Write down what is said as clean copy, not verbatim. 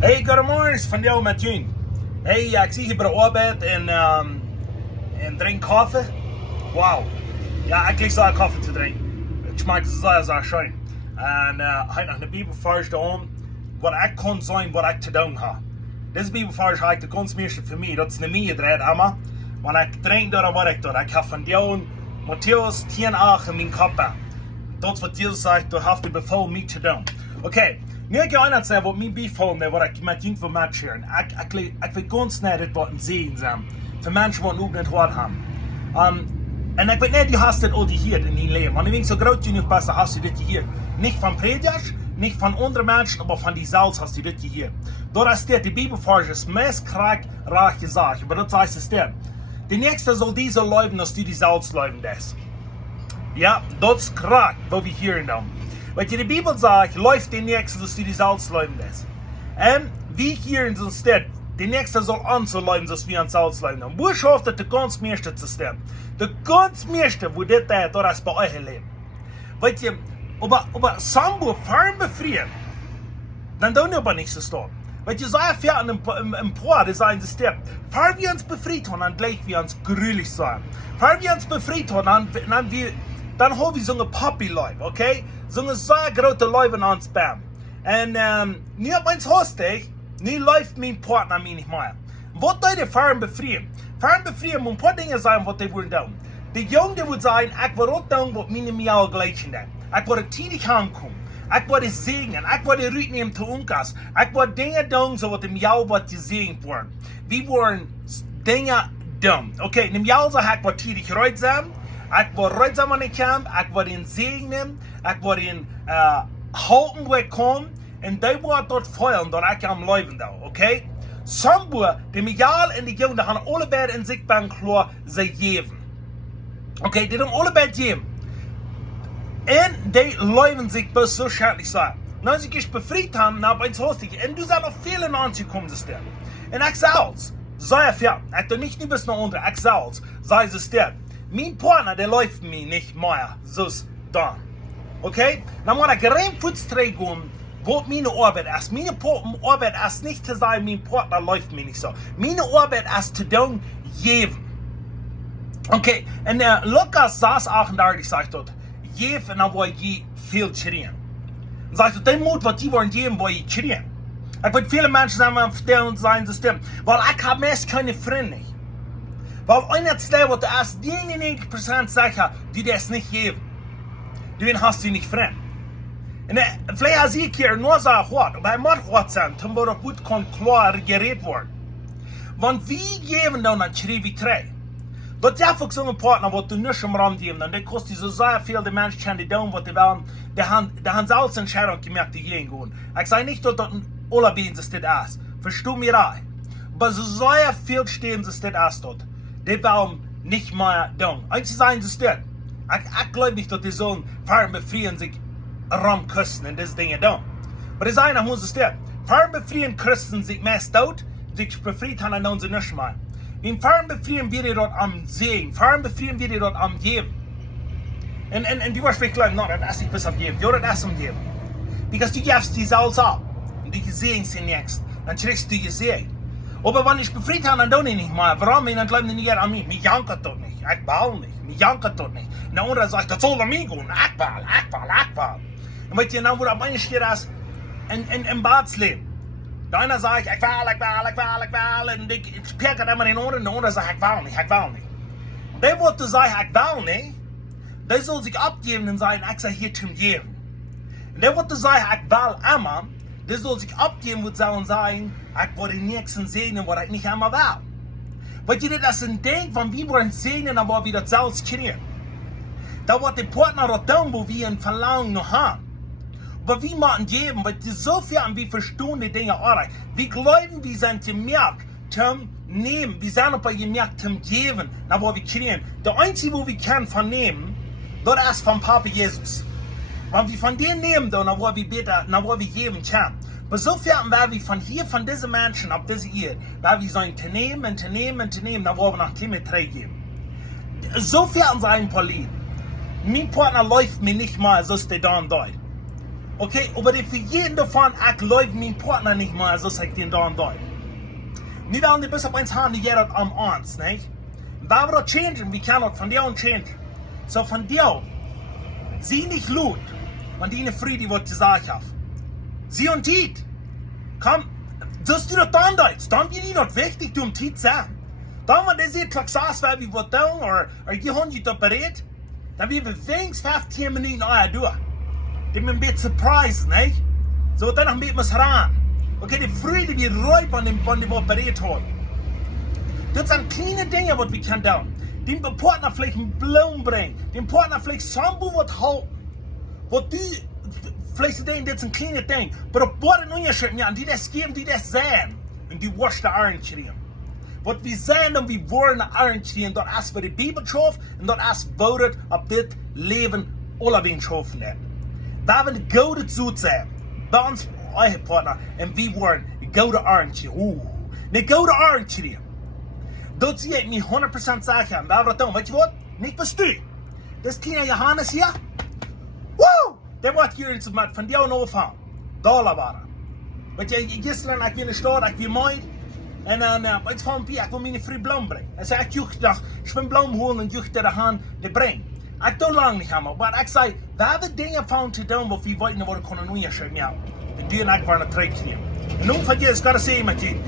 Hey, goedemorgen, van jou met June. Hey, ik zie je bij de arbeid en drink koffie. Wow. Ja, ik kreeg zo'n koffie te drinken. Het smaakt zeer schön. En hij nog de Bibel verst om wat ik kon zijn, wat ik te doen heb. Deze Bibel verst heb ik de ganz meeste voor mij. Dat is niet meer dreid, maar wanneer ik drink door wat ik doe. Ik heb van jou Matthäus 10:8 in mijn kop. Dat is wat Jesus zegt, du hast die bevel mij te doen. Oké. Nu ik jou zeggen wat mij bevallen, wat ik met jullie wil matchen. Ik wil ganz net het wat zien zijn. Voor mensen die ook niet gehoord hebben. En ik weet niet, du hast het al hier in je leven. Want ik denk, zo groot genoeg bist, hast du dit hier. Nicht von Predigers, nicht von anderen Menschen, aber von dir selbst hast du dit hier. Dort steht, die Bibelverse ist meest krachtig gesagt. Aber das heißt es der. Der Nächste soll diese leben, als du die selbst leben lässt. Ja, dat is kracht, wat we hier doen. Wat je de Bibel zegt, läuft de Nächste, als du die selbst leben lässt. En wie hier in zo'n stad, de Nächste soll uns so leben, als wir uns selbst leben. Wo schafft das de ganz meeste zu stehen? De ganz meeste, wo dit ist, dat is bij euch leben. Weet je, aber Sambo fern befrieren, dann doen wir aber nicht so stark. Weet je, zij vechten im Poor, die zijn ze sterk. Waar wir uns befreit haben, dann gleich wir uns gruwelig sein. Waar wir uns befreit haben, dann haben wir so eine Puppy-Life, okay? So eine sehr große Life in uns Bam. Und nu op eens hostig, nu läuft mein Partner mir nicht mehr. Was soll der Fahren befrieren? Fahren befrieren muss ein paar Dinge sein, was die wollen tun. Die Jungen, die wollen sagen, ich will auch tun, was meine mir auch gleich sind. Ich will tätig heimkommen. Ich will es segnen. Ich will die Rücken nehmen zu uns. Ich will Dinge tun, so was im Jahr wird gesegnet worden. Wir wollen Dinge tun. Okay, im Jahr so ich will tätig reut sein. Ich will reut sein, wenn ich komme. Ich will ihn segnen. Ich will ihn halten, wo ich komme. Und die wird dort feuern, dort ich am Leben da, okay? Sombo, die Miguel en die Jungen, die haben alle beide in sich beim Klo, sie geben. Okay, die haben alle beide geben. Und die leben sich bis so schädlich sein. Wenn sie sich befreit haben, dann bin ich hostig. Und du sagst noch viele anzukommen, das der. Und ich sag's, sei fair. Ich tu nicht bis nach unten, ich sag's, sei es der. Mein Partner, der läuft mir nicht mehr, so ist da. Okay? Dann muss ich rein Fußträgen, wo meine Arbeit ist. Meine Arbeit ist nicht zu sagen, mein Partner läuft mir nicht so. Meine Arbeit ist zu tun, geben. Okay, und Lukas 6:38 sagt dort, geben, dann will ich viel schreien. Und sagt dort, den Mut, was die wollen geben, will ich schreien. Ich würde viele Menschen sagen, und sagen, das stimmt, weil ich habe meist keine Freunde. Weil einer der, was du erst 99% sicher, die das nicht geben. Den hast du nicht Freunde. Und vielleicht als ich hier nur sage, was, bei Mord sind, dann wird auch gut klar geredet worden. Wenn wir geben, dann schreiben wir drei. Das ist einfach so ein Partner, was du nicht im Raum geben, dann kostet so sehr viel, die Menschen können die tun, was die wollen, die haben selbst Entscheidung gemacht, die gehen gehen. Ich sage nicht, dass das ein allerwenigste das ist. Versteh mir rein. Aber so sehr viel stehen, dass das ist dort. Die wollen nicht mehr tun. Eins sagen sie das. Ich glaube nicht, dass die so fahren befrieren sich Raumkosten und diese Dinge tun. Aber das eine muss es der. Fahren befrieren Christen sich meist tot, sich befreit haben, dann sie nicht mehr. Wenn fahren befrieren wir dort am Sehen, fahren befrieren wir dort am Geben. Und die Wahrheit glauben, no, das ist nicht bis am Geben, ja, das ist am Geben. Because du gibst die selbst ab und du siehst sie nicht, dann kriegst du gesehen. Aber wenn ich befreit habe, dann tue ich nicht mehr. Warum? Dann glauben die nicht an mich. Mich jankert dort nicht. Ich will nicht. Mich jankert dort nicht. Und der andere sagt, das soll an mich gehen. Ich will. Und weißt du, dann wurde meine steht das im Badsleben. Der eine sagt, ich will. Und ich perkert immer den anderen. Und der andere sagt, ich will nicht. Der, wo du sagst, ich will nicht, der soll sich abgeben und sagen, ich sage hier zum Geben. Und der, wo du sagst, ich will immer, der soll sich abgeben und sagen, ich will den nächsten segnen, was ich nicht einmal will. Weil ihr das ein Ding, wenn wir wollen segnen, aber wir das selbst kriegen. Da wird der Partner dort tun, wo wir ein Verlangen noch haben. Aber wir machen geben, weil so viel an wir verstehen die Dinge auch. Wir glauben, wir sind gemerkt zum Nehmen. Wir sind aber gemerkt zum Geben, aber wir kriegen. Der Einzige, wo wir können vernehmen, das ist vom Papa Jesus. Wenn wir von denen nehmen, dann wollen wir beten, dann wollen wir geben können. Aber so viel werden wir von hier, von diesen Menschen auf diese Erde, werden wir sagen, zu nehmen, dann wollen wir nach Timothy geben. So viel an seinem Paulin. Mein Partner läuft mir nicht mal, so ist der dann dort. Okay, aber für jeden davon, ich läuft mein Partner nicht mal, so sagt den da und da. Nicht an die bis auf eins haben, die jeder am eins, nicht? Da wir das changen, wir können das von dir und changen. So von dir, sie nicht laut, wenn die eine Friede, was gesagt hat. Sie und Tiet, komm, dass du das dann denkst, dann bin ich nicht wichtig, du um Tiet sein. Dann, wenn der sieht, gleich sagst, weil wir was tun, oder die Hunde sich da berät, dann wir wenigstens 15 Minuten durch. Die sind ein bisschen surprised, nicht? So, dann noch ein bisschen ran. Okay, die Freude wird reif, wenn die was berät haben. Das sind kleine Dinge, was wir können tun. Dem Partner vielleicht einen Blumen bringen, dem Partner vielleicht Sambu was halten. Was die, vielleicht denken, das ist ein kleines Ding. Aber auf beiden Unterschieden, ja, die das geben, die das sehen. Und die waschen die Ohren kriegen. Was wir sehen und wir wollen die Ohren kriegen, das ist für die Bibel drauf und das ist votet auf das Leben aller wen drauf. Da wir die gute Zut sein, bei uns, eure Partner, und wir wollen die gute Ohren kriegen. Die gute Ohren kriegen. Dat zie ik me 100% zeggen. Waar we dat doen, weet je wat? Niet bestuur. Dat kleine Johannes hier. Woo! Der wordt hier in met van jou en afhaan. Dollar waren. Weet je, gisteren ik weer in de stad, ik weer mooi. En dan, weet je van Pia, ik wil mijn vrij bloem brengen. Hij zei, ik dacht, ik wil bloem holen en jucht de hand te brengen. Ik doe lang niet helemaal, maar ik zei, we hebben dingen van te doen wat we weten wat we kunnen doen. Ja, we doen eigenlijk waar een trek hier. En nu van je, is gotta say met je.